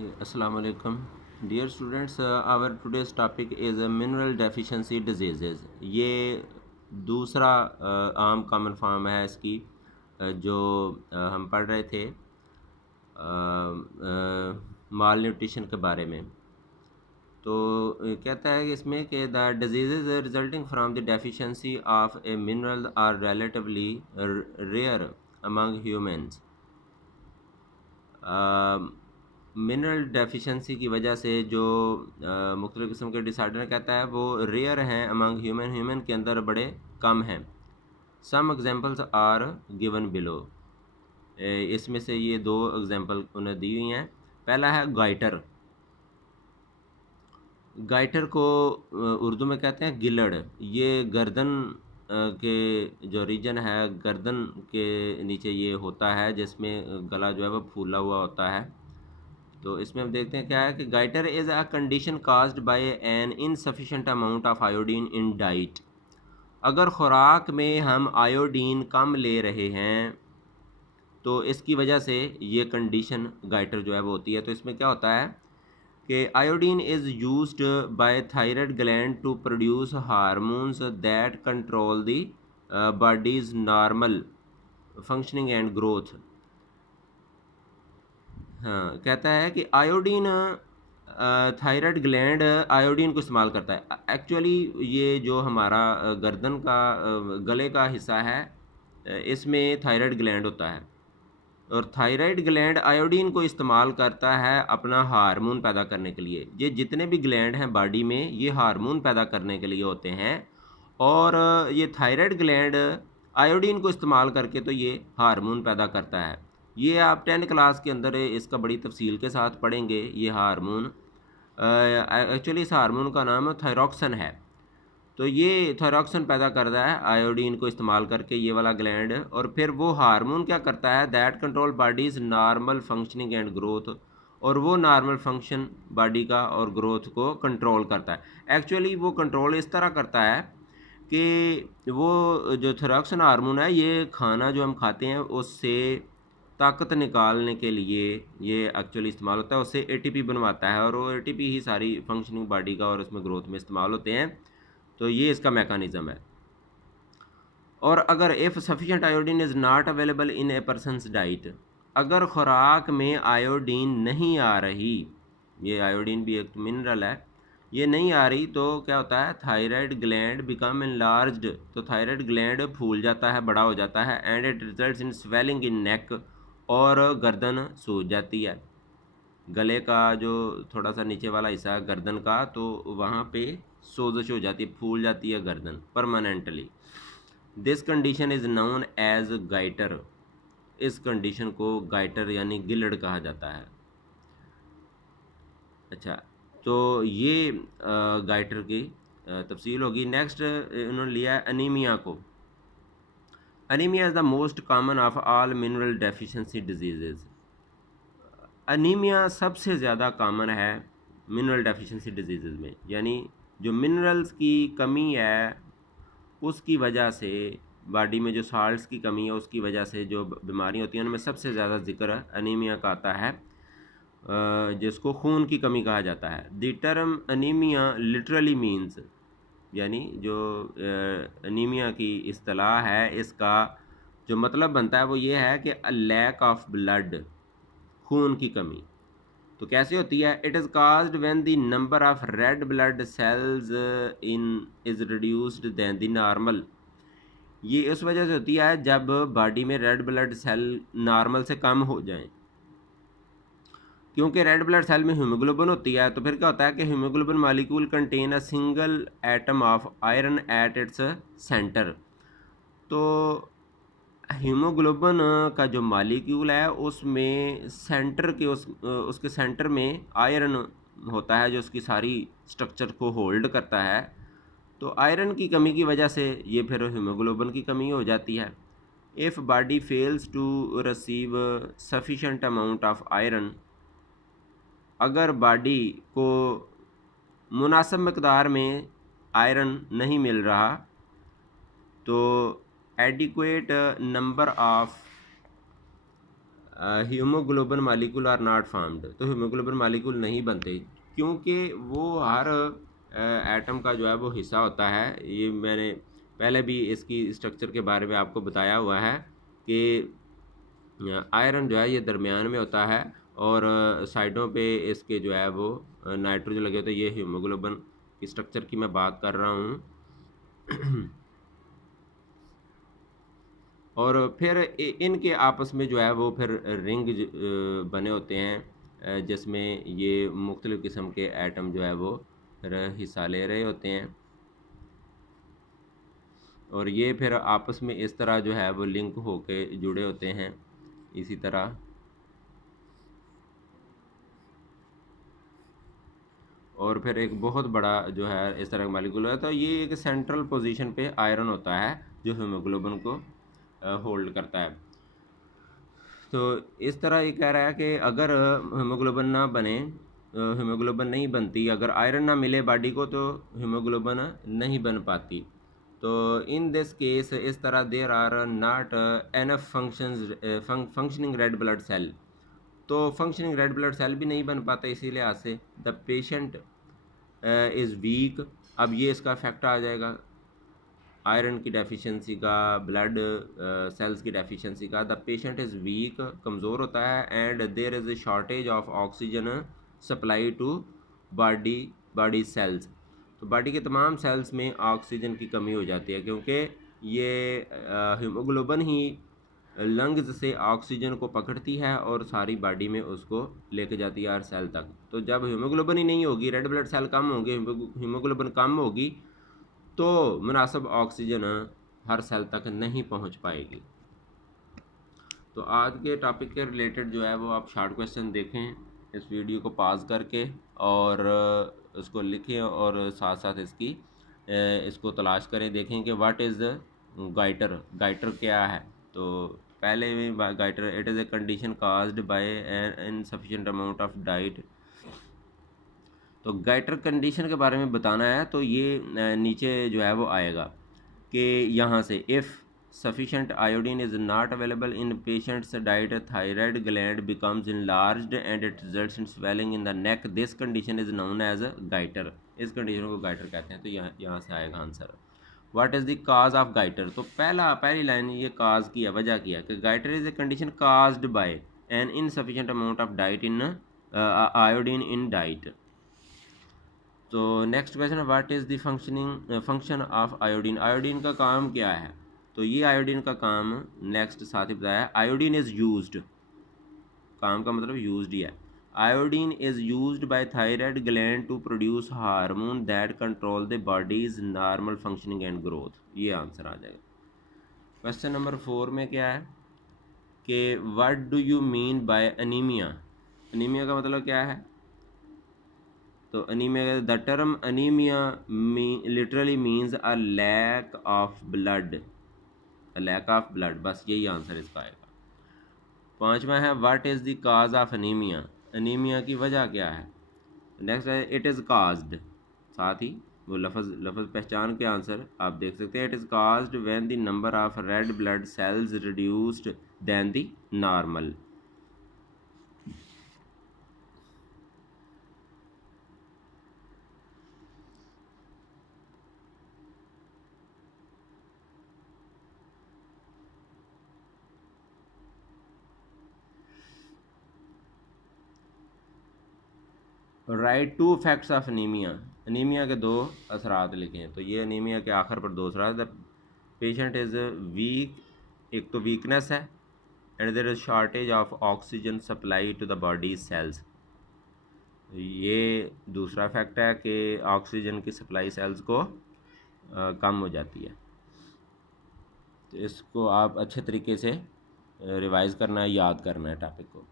Assalamu alaikum. Dear students, our today's topic is mineral deficiency diseases. ये दूसरा आम common form है इसकी जो हम पढ़ रहे थे माल न्यूट्रिशन के बारे में। तो कहता है कि इसमें कि the disease resulting from the deficiency of a mineral are relatively rare among humans. Mineral deficiency की वजह से जो मुख्तलिफ़ किस्म के डिसऑर्डर कहता है वो रेयर हैं अमंग ह्यूमन के अंदर बड़े कम हैं। Some examples are given below. इसमें से ये दो एग्जांपल उन्हें दी हुई हैं। पहला है गाइटर। गाइटर को उर्दू में कहते हैं गिलड़। ये गर्दन के जो रीजन है गर्दन के नीचे ये होता है जिसमें गला जो है वो फूला हुआ होता है। तो इसमें हम देखते हैं क्या है कि goitre is a condition caused by an insufficient amount of iodine in diet. अगर खुराक में हम आयोडीन कम ले रहे हैं तो इसकी वजह से ये कंडीशन गाइटर जो है वो होती है। तो इसमें क्या होता है कि iodine is used by thyroid gland to produce hormones that control the body's normal functioning and growth. हाँ, कहता है कि आयोडीन थायराइड ग्लैंड आयोडीन को इस्तेमाल करता है। एक्चुअली ये जो हमारा गर्दन का गले का हिस्सा है इसमें थायराइड ग्लैंड होता है और थायराइड ग्लैंड आयोडीन को इस्तेमाल करता है अपना हार्मोन पैदा करने के लिए। ये जितने भी ग्लैंड हैं बॉडी में ये हार्मोन पैदा करने के लिए होते हैं और ये थायराइड ग्लैंड आयोडीन को इस्तेमाल करके तो ये हार्मोन पैदा करता है। ये आप 10 क्लास के अंदर इसका बड़ी तफसील के साथ पढ़ेंगे। ये हार्मोन एक्चुअली इस हार्मोन का नाम थायरॉक्सन है। तो ये थायरॉक्सन पैदा करता है आयोडीन को इस्तेमाल करके ये वाला ग्लैंड और फिर वो हार्मोन क्या करता है that control bodies normal functioning and growth. और वो नॉर्मल फंक्शन बॉडी का और ग्रोथ को कंट्रोल करता है। एक्चुअली वो कंट्रोल इस तरह करता है कि वो जो थायरॉक्सिन हार्मोन है ये खाना जो हम खाते हैं उससे ताकत निकालने के लिए ये एक्चुअली इस्तेमाल होता है। उससे एटीपी बनवाता है और वो एटीपी ही सारी फंक्शनिंग बॉडी का और उसमें ग्रोथ में इस्तेमाल होते हैं। तो ये इसका मैकेनिज़्म है। और अगर if sufficient iodine is not available in A persons diet, अगर खुराक में आयोडीन नहीं आ रही, ये आयोडीन भी एक मिनरल है, ये नहीं आ रही तो क्या होता है थायराइड ग्लैंड बिकम एनलार्ज्ड। तो थायराइड ग्लैंड फूल जाता है, बड़ा हो जाता है and it results in swelling in neck. और गर्दन सूज जाती है। गले का जो थोड़ा सा नीचे वाला हिस्सा है गर्दन का तो वहाँ पे सोजश हो जाती है, फूल जाती है गर्दन permanently. This condition is known as goitre. इस कंडीशन को गाइटर यानी गिलड़ कहा जाता है। अच्छा, तो ये गाइटर की तफसील होगी। नेक्स्ट उन्होंने लिया है अनीमिया को। Anaemia is the most common of all mineral deficiency disease. Anaemia सबसे ज़्यादा कॉमन है मिनरल डेफिशिएंसी डिजीज़ में, यानी जो मिनरल्स की कमी है उसकी वजह से बॉडी में जो साल्ट्स की कमी है उसकी वजह से जो बीमारी होती हैं उनमें सबसे ज़्यादा जिक्र अनीमिया का आता है जिसको खून की कमी कहा जाता है। The term anaemia literally means, यानी जो अनीमिया की इस्तिलाह है इसका जो मतलब बनता है वो ये है कि अ लैक ऑफ ब्लड, खून की कमी। तो कैसे होती है? It is caused when the number of red blood cells in is reduced than the normal. ये उस वजह से होती है जब बॉडी में रेड ब्लड सेल नॉर्मल से कम हो जाएं। क्योंकि रेड ब्लड सेल में हीमोग्लोबिन होती है तो फिर क्या होता है कि haemoglobin molecule contain a single atom of iron at its centre. तो हीमोग्लोबिन का जो मॉलिक्यूल है उसमें सेंटर के उसके सेंटर में आयरन होता है जो उसकी सारी स्ट्रक्चर को होल्ड करता है। तो आयरन की कमी की वजह से ये फिर हीमोग्लोबिन की कमी हो जाती है। If body fails to receive sufficient amount of iron, अगर बॉडी को मुनासिब मकदार में आयरन नहीं मिल रहा तो adequate number of haemoglobin molecule are not formed, तो हीमोग्लोबिन मालिक्यूल नहीं बनते क्योंकि वो हर एटम का जो है वो हिस्सा होता है। ये मैंने पहले भी इसकी स्ट्रक्चर के बारे में आपको बताया हुआ है कि आयरन जो है ये दरमियान में होता है और साइडों पे इसके जो है वो नाइट्रोजन लगे होते हैं। ये हीमोग्लोबिन की स्ट्रक्चर की मैं बात कर रहा हूँ। और फिर इनके आपस में जो है वो फिर रिंग बने होते हैं, जिसमें ये मुख्तलिफ़ किस्म के एटम जो है वो फिर हिस्सा ले रहे होते हैं और ये फिर आपस में इस तरह जो है वो लिंक होके जुड़े होते हैं इसी तरह। और फिर एक बहुत बड़ा जो है इस तरह का मालिक्यूल है, तो ये एक सेंट्रल पोजीशन पे आयरन होता है जो हीमोग्लोबिन को होल्ड करता है। तो इस तरह ये कह रहा है कि अगर हीमोग्लोबिन ना बने, हीमोग्लोबिन नहीं बनती, अगर आयरन ना मिले बॉडी को तो हीमोग्लोबिन नहीं बन पाती। तो इन दिस केस इस तरह there are not enough functioning red blood cell, तो फंक्शनिंग रेड ब्लड सेल भी नहीं बन पाता। इसी लिहाज से द पेशेंट इज़ वीक। अब ये इसका इफेक्ट आ जाएगा आयरन की डेफिशिएंसी का, ब्लड सेल्स की डेफिशिएंसी का। द पेशेंट इज़ वीक, कमज़ोर होता है, and there is a shortage of oxygen supply to body cells. तो बॉडी के तमाम सेल्स में ऑक्सीजन की कमी हो जाती है क्योंकि ये हीमोग्लोबिन ही लंग्स से ऑक्सीजन को पकड़ती है और सारी बॉडी में उसको लेके जाती है हर सेल तक। तो जब हीमोग्लोबिन ही नहीं होगी, रेड ब्लड सेल कम होंगे, हीमोग्लोबिन कम होगी, तो मुनासिब ऑक्सीजन हर सेल तक नहीं पहुंच पाएगी। तो आज के टॉपिक के रिलेटेड जो है वो आप शॉर्ट क्वेश्चन देखें इस वीडियो को पॉज करके और उसको लिखें और साथ साथ इसको तलाश करें, देखें कि व्हाट इज़ गाइटर, गाइटर क्या है। तो पहले में goitre, it is a condition caused by an insufficient amount of diet. तो गाइटर कंडीशन के बारे में बताना है तो ये नीचे जो है वो आएगा कि यहाँ से if sufficient iodine is not available in patient's diet, thyroid gland becomes enlarged and it results in swelling in the neck. This condition is known as a goiter. इस कंडीशन को गाइटर कहते हैं। तो यहाँ से आएगा answer. What is the cause of goitre, तो पहली लाइन ये काज की है, वजह की है कि goitre is a condition caused by an insufficient amount of diet in iodine in diet. तो next question, what is the function of iodine, iodine का काम क्या है। तो ये आयोडीन का काम नेक्स्ट साथ ही बताया, आयोडीन इज़ यूज्ड, काम का मतलब यूज्ड ही है। Iodine is used by thyroid gland to produce hormone that control the body's normal functioning and growth. ये आंसर आ जाएगा। क्वेश्चन नंबर 4 में क्या है कि what do you mean by anaemia, anaemia का मतलब क्या है। तो anaemia, the term anaemia literally means a lack of blood, lack of blood, बस यही आंसर इसका आएगा। 5वां है what is the cause of anaemia, anaemia की वजह क्या है। नेक्स्ट है इट इज़ काज्ड, साथ ही वो लफ्ज़ पहचान के आंसर आप देख सकते हैं। It is caused when the number of red blood cells reduced than the normal. Write two facts of anaemia, anaemia के 2 असरात लिखें। तो ये अनीमिया के आखिर पर 2 असरात, द पेशेंट इज़ वीक, एक तो वीकनेस है, and there is shortage of oxygen supply to the body cells. ये दूसरा फैक्ट है कि ऑक्सीजन की सप्लाई सेल्स को कम हो जाती है। तो इसको आप अच्छे तरीके से रिवाइज़ करना है, याद करना है टॉपिक को।